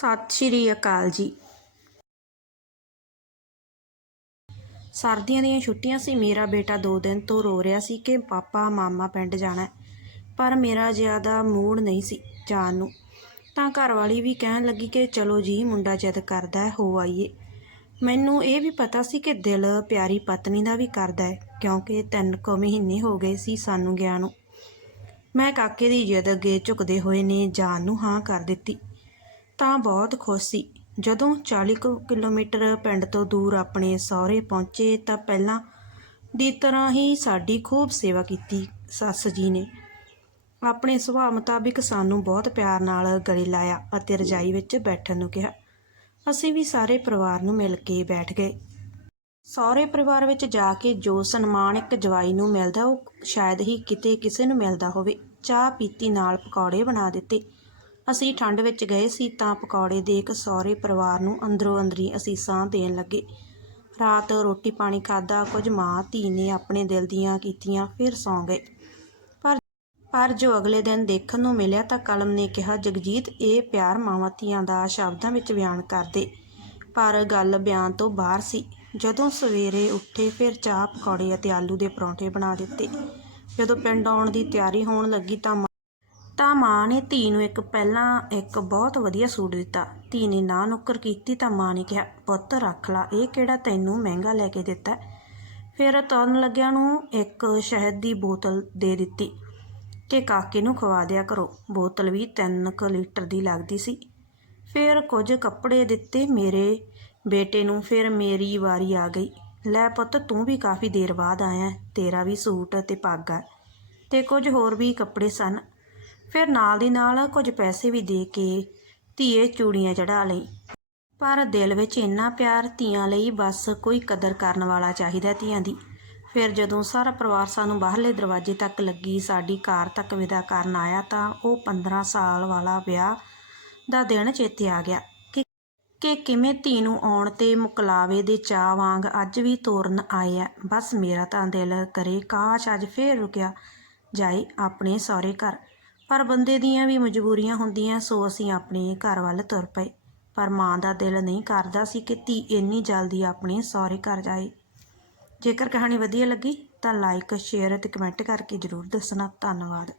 ਸਤਿ ਸ਼੍ਰੀ ਅਕਾਲ ਜੀ। ਸਰਦੀਆਂ ਦੀਆਂ ਛੁੱਟੀਆਂ ਸੀ, ਮੇਰਾ ਬੇਟਾ ਦੋ ਦਿਨ ਤੋਂ ਰੋ ਰਿਹਾ ਸੀ ਕਿ ਪਾਪਾ ਮਾਮਾ ਪਿੰਡ ਜਾਣਾ ਪਰ ਮੇਰਾ ਜ਼ਿਆਦਾ ਮੂਡ ਨਹੀਂ ਸੀ ਜਾਣ ਨੂੰ। ਤਾਂ ਘਰ ਵਾਲੀ ਵੀ ਕਹਿਣ ਲੱਗੀ ਕਿ ਚਲੋ ਜੀ, ਮੁੰਡਾ ਜਿੱਦ ਕਰਦਾ ਹੈ, ਹੋ ਆਈਏ। ਮੈਨੂੰ ਇਹ ਵੀ ਪਤਾ ਸੀ ਕਿ ਦਿਲ ਪਿਆਰੀ ਪਤਨੀ ਦਾ ਵੀ ਕਰਦਾ ਹੈ, ਕਿਉਂਕਿ ਤਿੰਨ ਕੁ ਮਹੀਨੇ ਹੋ ਗਏ ਸੀ ਸਾਨੂੰ ਗਿਆ ਨੂੰ। ਮੈਂ ਕਾਕੇ ਦੀ ਜਿੱਦ ਅੱਗੇ ਝੁਕਦੇ ਹੋਏ ਨੇ ਜਾਨ ਨੂੰ ਹਾਂ ਕਰ ਦਿੱਤੀ। ਤਾਂ ਬਹੁਤ ਖੁਸ਼ ਸੀ। ਜਦੋਂ 40 ਕੁ ਕਿਲੋਮੀਟਰ ਪਿੰਡ ਤੋਂ ਦੂਰ ਆਪਣੇ ਸਹੁਰੇ ਪਹੁੰਚੇ ਤਾਂ ਪਹਿਲਾਂ ਦੀ ਤਰ੍ਹਾਂ ਹੀ ਸਾਡੀ ਖੂਬ ਸੇਵਾ ਕੀਤੀ ਸੱਸ ਜੀ ਨੇ। ਆਪਣੇ ਸੁਭਾਅ ਮੁਤਾਬਿਕ ਸਾਨੂੰ ਬਹੁਤ ਪਿਆਰ ਨਾਲ ਗਲੇ ਲਾਇਆ ਅਤੇ ਰਜਾਈ ਵਿੱਚ ਬੈਠਣ ਨੂੰ ਕਿਹਾ। ਅਸੀਂ ਵੀ ਸਾਰੇ ਪਰਿਵਾਰ ਨੂੰ ਮਿਲ ਕੇ ਬੈਠ ਗਏ। ਸਹੁਰੇ ਪਰਿਵਾਰ ਵਿੱਚ ਜਾ ਕੇ ਜੋ ਸਨਮਾਨ ਇੱਕ ਜਵਾਈ ਨੂੰ ਮਿਲਦਾ ਉਹ ਸ਼ਾਇਦ ਹੀ ਕਿਤੇ ਕਿਸੇ ਨੂੰ ਮਿਲਦਾ ਹੋਵੇ। ਚਾਹ ਪੀਤੀ ਨਾਲ ਪਕੌੜੇ ਬਣਾ ਦਿੱਤੇ। ਅਸੀਂ ਠੰਡ ਵਿੱਚ ਗਏ ਸੀ ਤਾਂ ਪਕੌੜੇ ਦੇਖ ਸਹੁਰੇ ਪਰਿਵਾਰ ਨੂੰ ਅੰਦਰੋਂ ਅੰਦਰੀ ਅਸੀਸਾਂ ਦੇਣ ਲੱਗੇ। ਰਾਤ ਰੋਟੀ ਪਾਣੀ ਖਾਦਾ ਕੁਝ ਮਾਂ ਧੀ ਨੇ ਆਪਣੇ ਦਿਲ ਦੀਆਂ ਕੀਤੀਆਂ ਫਿਰ ਸੌਂ ਗਏ। ਪਰ ਪਰ ਜੋ ਅਗਲੇ ਦਿਨ ਦੇਖਣ ਨੂੰ ਮਿਲਿਆ ਤਾਂ ਕਲਮ ਨੇ ਕਿਹਾ, ਜਗਜੀਤ, ਇਹ ਪਿਆਰ ਮਾਵਾਂ ਧੀਆਂ ਦਾ ਸ਼ਬਦਾਂ ਵਿੱਚ ਬਿਆਨ ਕਰਦੇ। ਪਰ ਗੱਲ ਬਿਆਨ ਤੋਂ ਬਾਹਰ ਸੀ। ਜਦੋਂ ਸਵੇਰੇ ਉੱਠੇ ਫਿਰ ਚਾਹ, ਪਕੌੜੇ ਅਤੇ ਆਲੂ ਦੇ ਪਰੌਂਠੇ ਬਣਾ ਦਿੱਤੇ। ਜਦੋਂ ਪਿੰਡ ਆਉਣ ਦੀ ਤਿਆਰੀ ਹੋਣ ਲੱਗੀ ਤਾਂ ਤਾਂ ਮਾਂ ਨੇ ਧੀ ਨੂੰ ਇੱਕ ਪਹਿਲਾਂ ਇੱਕ ਬਹੁਤ ਵਧੀਆ ਸੂਟ ਦਿੱਤਾ। ਧੀ ਨੇ ਨਾ ਨੁੱਕਰ ਕੀਤੀ ਤਾਂ ਮਾਂ ਨੇ ਕਿਹਾ, ਪੁੱਤ, ਰੱਖ ਲਾ, ਇਹ ਕਿਹੜਾ ਤੈਨੂੰ ਮਹਿੰਗਾ ਲੈ ਕੇ ਦਿੱਤਾ? ਫਿਰ ਤਰਨ ਲੱਗਿਆ ਨੂੰ ਇੱਕ ਸ਼ਹਿਦ ਦੀ ਬੋਤਲ ਦੇ ਦਿੱਤੀ ਕਿ ਕਾਕੇ ਨੂੰ ਖਵਾ ਦਿਆ ਕਰੋ। ਬੋਤਲ ਵੀ 3 ਕੁ ਲੀਟਰ ਦੀ ਲੱਗਦੀ ਸੀ। ਫਿਰ ਕੁਝ ਕੱਪੜੇ ਦਿੱਤੇ ਮੇਰੇ ਬੇਟੇ ਨੂੰ, ਫਿਰ ਮੇਰੀ ਵਾਰੀ ਆ ਗਈ। ਲੈ ਪੁੱਤ, ਤੂੰ ਵੀ ਕਾਫੀ ਦੇਰ ਬਾਅਦ ਆਇਆ, ਤੇਰਾ ਵੀ ਸੂਟ ਤੇ ਪੱਗ ਆ ਤੇ ਕੁਝ ਹੋਰ ਵੀ ਕੱਪੜੇ ਸਨ। ਫਿਰ ਨਾਲ ਦੀ ਨਾਲ ਕੁਝ ਪੈਸੇ ਵੀ ਦੇ ਕੇ ਧੀਏ ਚੂੜੀਆਂ ਚੜਾ ਲਈ। ਪਰ ਦਿਲ ਵਿੱਚ ਇੰਨਾ ਪਿਆਰ ਧੀਆਂ ਲਈ ਬਸ ਕੋਈ ਕਦਰ ਕਰਨ ਵਾਲਾ ਚਾਹੀਦਾ ਧੀਆਂ ਦੀ। ਫਿਰ ਜਦੋਂ ਸਾਰਾ ਪਰਿਵਾਰ ਸਾਨੂੰ ਬਾਹਰਲੇ ਦਰਵਾਜ਼ੇ ਤੱਕ ਲੱਗੀ, ਸਾਡੀ ਕਾਰ ਤੱਕ ਵਿਦਾ ਕਰਨ ਆਇਆ ਤਾਂ ਉਹ 15 ਸਾਲ ਵਾਲਾ ਵਿਆਹ ਦਾ ਦਿਨ ਚੇਤੇ ਆ ਗਿਆ ਕਿ ਕਿਵੇਂ ਧੀ ਨੂੰ ਆਉਣ ਤੇ ਮੁਕਲਾਵੇ ਦੇ ਚਾਅ ਵਾਂਗ ਅੱਜ ਵੀ ਤੋਰਨ ਆਏ ਆ। ਬਸ ਮੇਰਾ ਤਾਂ ਦਿਲ ਕਰੇ ਕਾਸ਼ ਅੱਜ ਫੇਰ ਰੁਕਿਆ ਜਾਏ ਆਪਣੇ ਸਹੁਰੇ ਘਰ। ਪਰ ਬੰਦੇ ਦੀਆਂ ਵੀ ਮਜਬੂਰੀਆਂ ਹੁੰਦੀਆਂ, ਸੋ ਅਸੀਂ ਆਪਣੇ ਘਰ ਵੱਲ ਤੁਰ ਪਏ। ਪਰ ਮਾਂ ਦਾ ਦਿਲ ਨਹੀਂ ਕਰਦਾ ਸੀ ਕਿ ਧੀ ਇੰਨੀ ਜਲਦੀ ਆਪਣੇ ਸਹੁਰੇ ਘਰ ਜਾਏ। ਜੇਕਰ ਕਹਾਣੀ ਵਧੀਆ ਲੱਗੀ ਤਾਂ ਲਾਈਕ ਸ਼ੇਅਰ ਅਤੇ ਕਮੈਂਟ ਕਰਕੇ ਜਰੂਰ ਦੱਸਣਾ। ਧੰਨਵਾਦ।